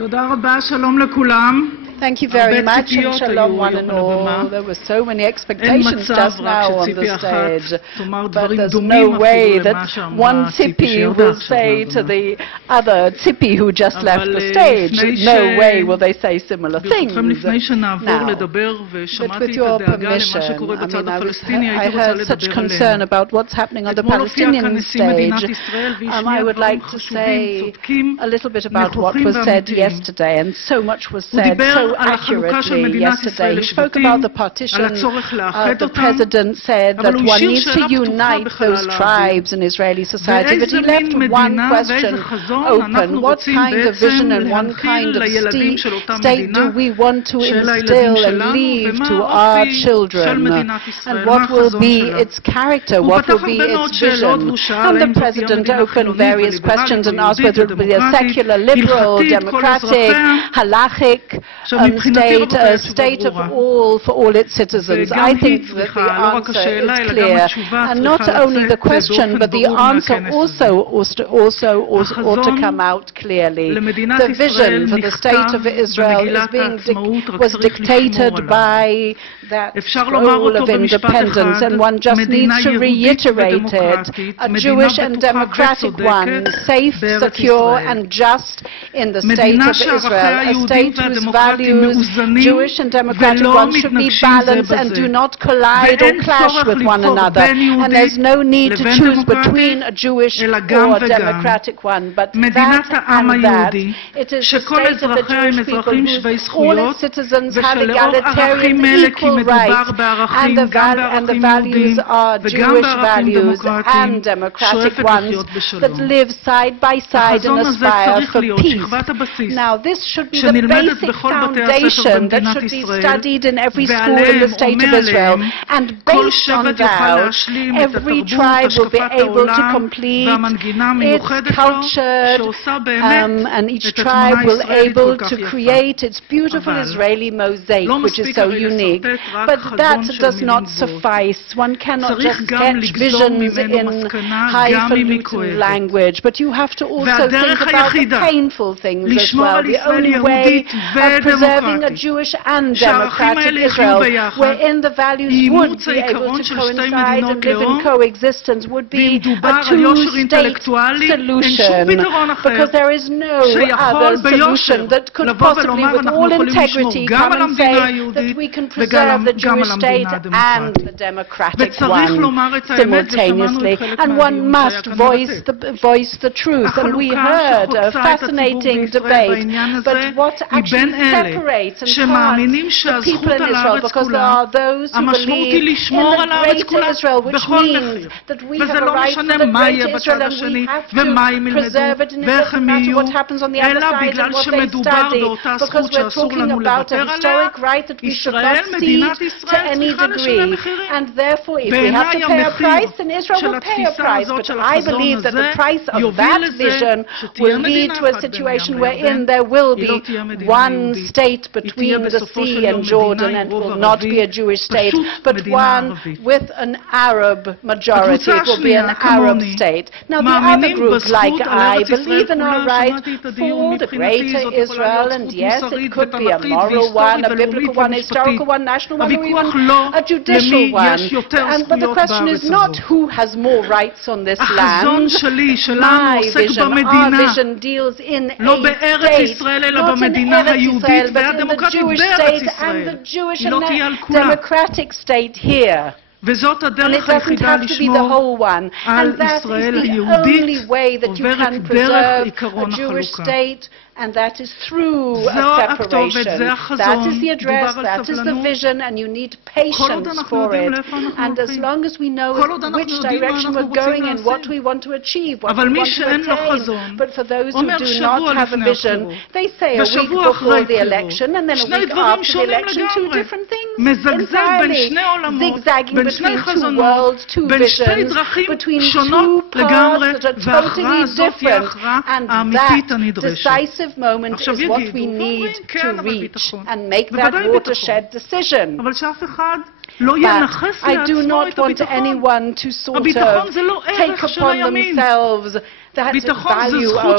תודה רבה, שלום לכולם. Thank you very much, and shalom one and all. There were so many expectations just now on the stage, but there's no way that one Tzipi will say to the other Tzipi who just left the stage, no way will they say similar things. Now, but with your permission, I heard such concern about what's happening on the Palestinian stage. I would like to say a little bit about what was said yesterday, and so much was said so accurately yesterday. He spoke about the partition. The president said that one needs to unite those tribes in Israeli society, but he left one question open. What kind of vision and what kind of state do we want to instill and leave to our children? And what will be its character? What will be its vision? And the president opened various questions and asked whether it would be a secular, liberal, democratic, halachic state, a state of all for all its citizens. I think that the answer is clear. And not only the question, but the answer also ought to come out clearly. The vision for the state of Israel was dictated by that goal of independence, and one just needs to reiterate it. A Jewish and democratic one, safe, secure, and just in the state of Israel. A state whose values, Jewish and democratic ones, should be balanced and do not collide or clash with one another. And there's no need to choose between a Jewish or a democratic one, but that and that. It is the state of the Jewish people whose all its citizens have egalitarian equal rights, and the values are Jewish values and democratic ones that live side by side and aspire for peace. Now, this should be the basic foundation that should be studied in every school in the state of Israel. And based on that, every tribe will be able to complete its culture, and each tribe will be able to create its beautiful Israeli mosaic, which is so unique. But that does not suffice. One cannot just catch visions in highfalutin language, but you have to also think about the painful things as well. The only way of preserving a Jewish and democratic Israel, wherein the values would be able to coincide and live in coexistence, would be a two-state solution, because there is no other solution that could possibly, with all integrity, come and say that we can preserve the Jewish state and the democratic one simultaneously. And one must voice the truth. And we heard a fascinating debate, but what actually separates and parts the people in Israel, because there are those who believe in the greater Israel, which means that we have a right to the greater Israel, and we have to preserve it, and it doesn't matter what happens on the other side and what they study, because we're talking about a historic right that we should not cede to any degree. And therefore, if we have to pay a price, then Israel will pay a price. But I believe that the price of that vision will lead to a situation wherein there will be one state between the sea and Jordan, and it will not be a Jewish state, but one with an Arab majority. It will be an Arab state. Now, the other group, like I, believe in our right for the greater Israel, and yes, it could be a moral one, a biblical one, a historical one, national one, or even a judicial one. But the question is not who has more rights on this land. My vision, our vision, deals in a state, not in Eretz Israel, but in the Jewish state and the Jewish and democratic state here. And it doesn't have to be the whole one. And that is the only way that you can preserve a Jewish state, and that is through a separation. That is the address, that is the vision, and you need patience for it. And as long as we know which direction we're going and what we want to achieve, what we want to attain. But for those who do not have a vision, they say a week before the election, and then a week after the election, two different things entirely. Zigzagging between two worlds, two visions, between two paths that are totally different. And that decisive moment is what we need to reach and make that watershed decision. But I do not want anyone to sort of take upon themselves that value of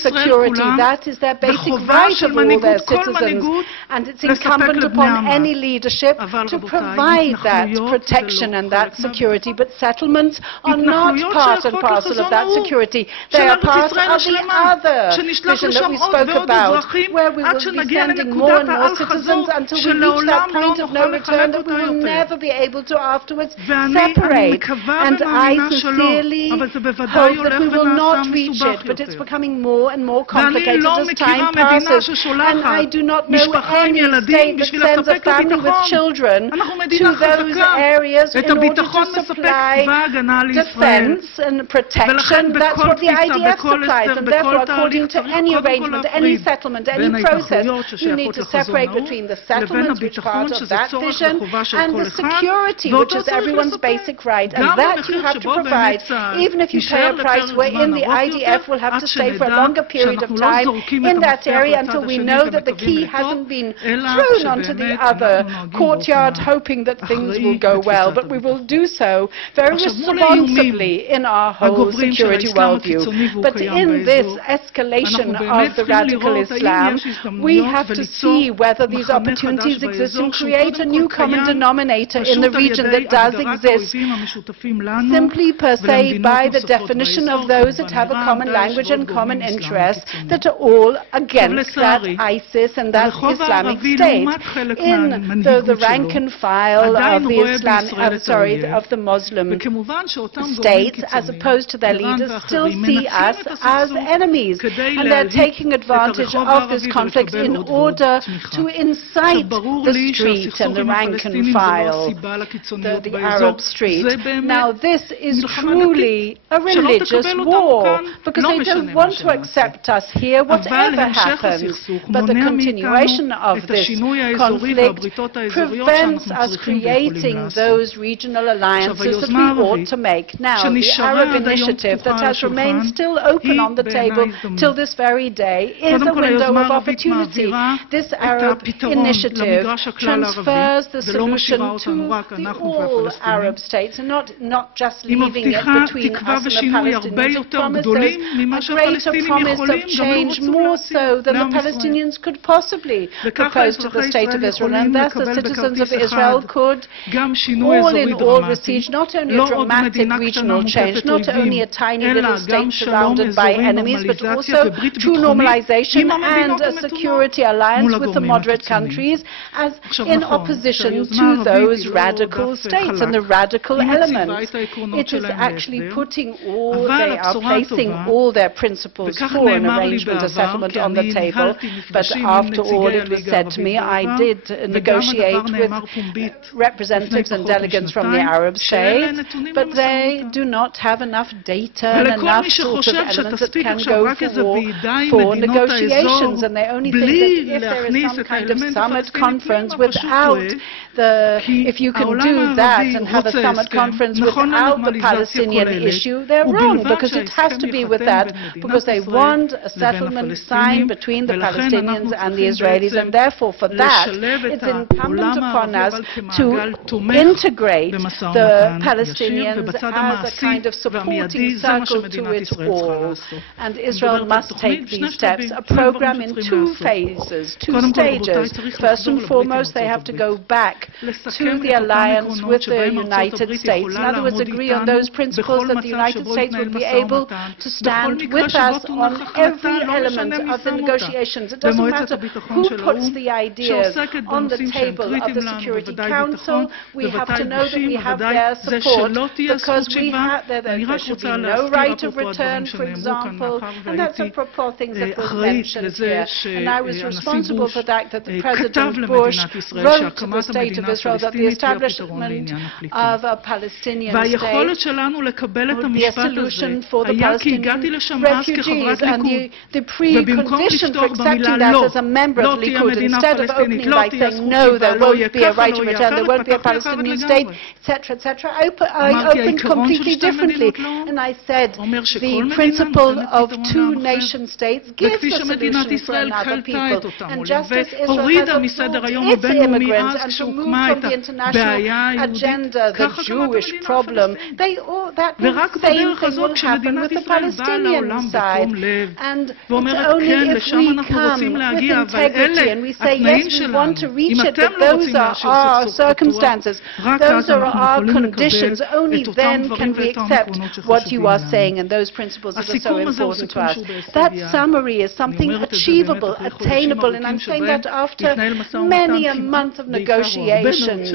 security. That is their basic right of all their citizens. And it's incumbent upon any leadership to provide that protection and that security. But settlements are not part and parcel of that security. They are part of the other vision that we spoke about, where we will be sending more and more citizens until we reach that point of no return that we will never be able to afterwards separate. And I sincerely hope that we will not reach it, but it's becoming more and more complicated as time passes. And I do not know any state that sends a family with children to those areas in order to supply defense and protection. That's what the IDF supplies. And therefore, according to any arrangement, any settlement, any process, you need to separate between the settlements, which are part of that vision, and the security, which is everyone's basic right. And that you have to provide. Even if you pay a price wherein the IDF will have to stay for a longer period of time in that area until we know that the key hasn't been thrown onto the other courtyard, hoping that things will go well. But we will do so very responsibly in our whole security worldview. But in this escalation of the radical Islam, we have to see whether these opportunities exist and create a new common denominator in the region that does exist, simply per se by the definition of those that have a common language and common interests that are all against that ISIS and that Islamic State. In the rank and file of the Muslim states, as opposed to their leaders, still see us as enemies, and they're taking advantage of this conflict in order to incite the street and the rank and file, the Arab street. Now this is truly a religious war, because they don't want to accept us here, whatever happens. But the continuation of this conflict prevents us creating those regional alliances that we ought to make. Now, the Arab initiative that has remained still open on the table till this very day is a window of opportunity. This Arab initiative transfers the solution to all Arab states, and not just leaving it between us and the Palestinians. It promises a greater promise of change, more so than the Palestinians could possibly propose to the State of Israel. And thus the citizens of Israel could, all in all, receive not only a dramatic regional change, not only a tiny little state surrounded by enemies, but also true normalization and a security alliance with the moderate countries, as in opposition to those radical states and the radical elements. It is actually they are placing all their principles for an arrangement, a settlement on the table. But after all, it was said to me, I did negotiate with representatives and delegates from the Arab states, but they do not have enough data and enough sort of elements that can go for negotiations. And they only think that if there is some kind of summit conference if you can do that and have a summit conference without the Palestinian issue, they're wrong, because it has to be with that, because they want a settlement signed between the Palestinians and the Israelis, and therefore for that it's incumbent upon us to integrate the Palestinians as a kind of supporting circle to it all. And Israel must take these steps, a program in two phases, two stages. First and foremost, they have to go back to the alliance with the United States. In other words, agree on those principles that the United States would be able to stand with us on every element of the negotiations. It doesn't matter who puts the ideas on the table of the Security Council. We have to know that we have their support, because there should be no right of return, for example, and that's apropos things that was mentioned here. And I was responsible for that the President Bush wrote to the State of Israel that the establishment of a Palestinian state would be a solution for the Palestinian refugees, and the precondition for accepting that as a member of the Likud, instead of opening by saying no, there won't be a right of return, there won't be a Palestinian state, etc., I opened completely differently. And I said the principle of two nation states gives the solution for another people. And just as Israel has its immigrants and to move from the international agenda, the Jewish problem, that same thing will happen with the Palestinian side. And it's only if we come with integrity and we say, yes, we want to reach it, but those are our circumstances, those are our conditions, only then can we accept what you are saying and those principles that are so important to us. That summary is something achievable, attainable, and I'm saying that after many a month of negotiations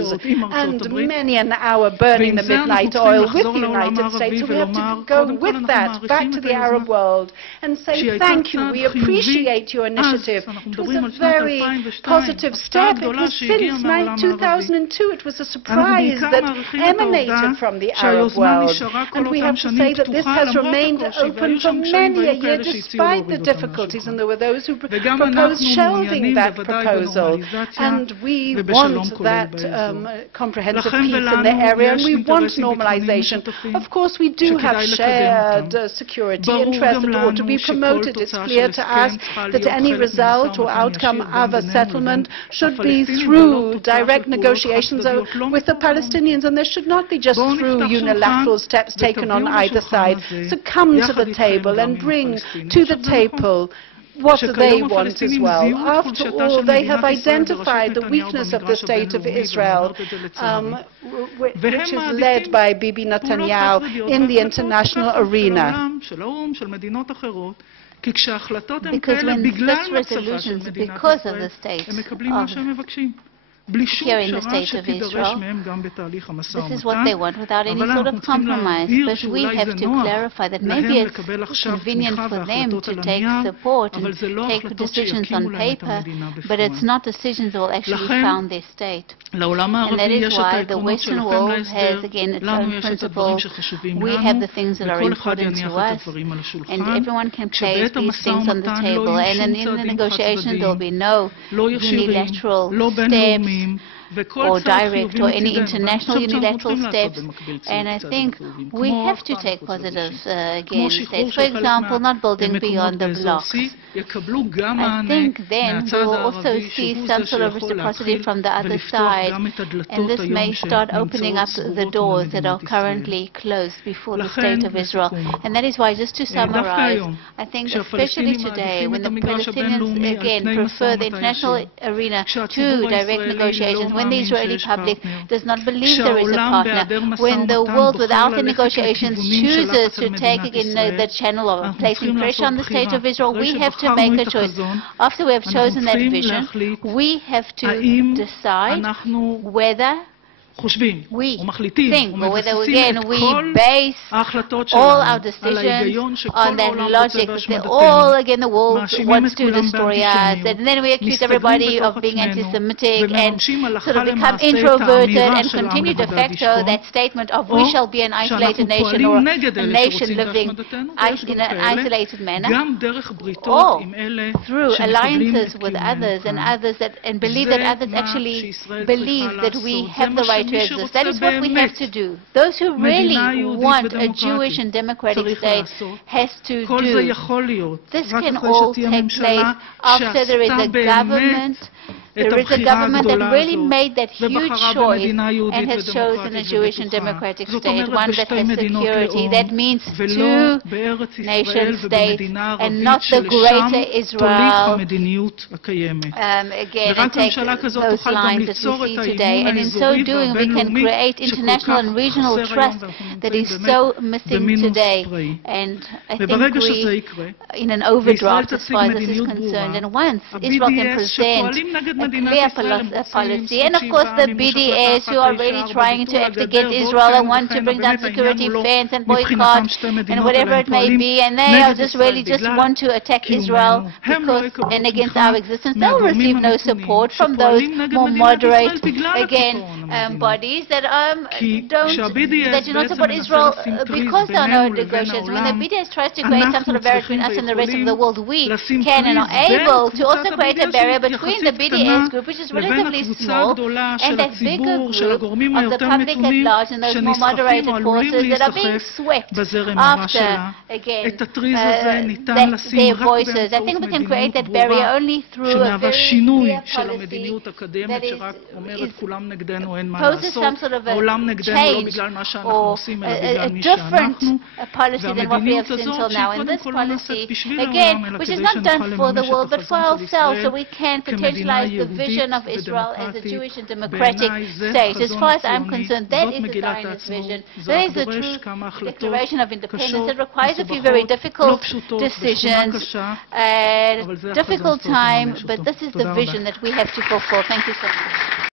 and many an hour burning the midnight oil with the United States. So we have to go with that back to the Arab world and say thank you, we appreciate your initiative. It was a very positive step. It was since 2002. It was a surprise that emanated from the Arab world. And we have to say that this has remained open for many a year despite the difficulties, and there were those who proposed shelving that proposal. And we want that comprehensive peace in the area, and we want normalization. Of course, we do have shared security interests that ought to be promoted. It's clear to us that any result or outcome of a settlement should be through direct negotiations with the Palestinians, and there should not be just through unilateral steps taken on either side. So come to the table and bring to the table what they want as well. After all, they have identified the weakness of the state of Israel, which is led by Bibi Netanyahu in the international arena. Because when such resolutions, because of the state here in the state of Israel, this is what they want without any sort of compromise. But we have to clarify that maybe it's convenient for them to take support and take decisions on paper, but it's not decisions that will actually found their state. And that is why the Western world has, again, its own principles. We have the things that are important to us, and everyone can place these things on the table. And in the negotiations, there will be no unilateral steps or direct or any international unilateral steps. And I think we have to take positives again. For example, not building beyond the blocks. I think then we will also see some sort of reciprocity from the other side, and this may start opening up the doors that are currently closed before the state of Israel. And that is why, just to summarize, I think especially today, when the Palestinians again prefer the international arena to direct negotiations, when the Israeli public does not believe there is a partner, when the world without the negotiations chooses to take again the channel of placing pressure on the state of Israel, we have to make a choice. After we have chosen that vision, we have to decide whether we think, or whether again we base all our decisions on that logic, that all again the world wants to destroy us, and then we accuse everybody of being anti-Semitic and sort of become introverted and continue de facto that statement of we shall be an isolated nation, or a nation living in an isolated manner, or through alliances with others and believe that others actually believe that we have the right to exist. That is what we have to do. Those who really want a Jewish and democratic state has to do. This can all take place after there is a government. There is a government that really made that huge choice and has chosen a Jewish and democratic state, one that has security. That means two nation-states and not the greater Israel. Again, and take those lines that we see today. And in so doing, we can create international and regional trust that is so missing today. And I think we, in an overdraft as far as this is concerned, and once Israel can present a clear policy, and of course the BDS who are really trying to act against Israel and want to bring down security fence and boycott and whatever it may be, and they are just really just want to attack Israel because and against our existence, they will receive no support from those more moderate bodies that do not support Israel because there are no negotiations. When the BDS tries to create some sort of barrier between us and the rest of the world, we can and are able to also create a barrier between the BDS group, which is relatively small, and that bigger group of the public at large and those more moderated forces that are being swept after, again, their voices. I think we can create that barrier only through a very clear policy that is poses some sort of a change or a different policy than what we have seen until now. And this policy, again, which is not done for the world but for ourselves, so we can potentialize the vision of Israel as a Jewish and democratic state. As far as I'm concerned, that is the Zionist vision. That is the true declaration of independence. It requires a few very difficult decisions at a difficult time, but this is the vision that we have to fulfill. Thank you so much.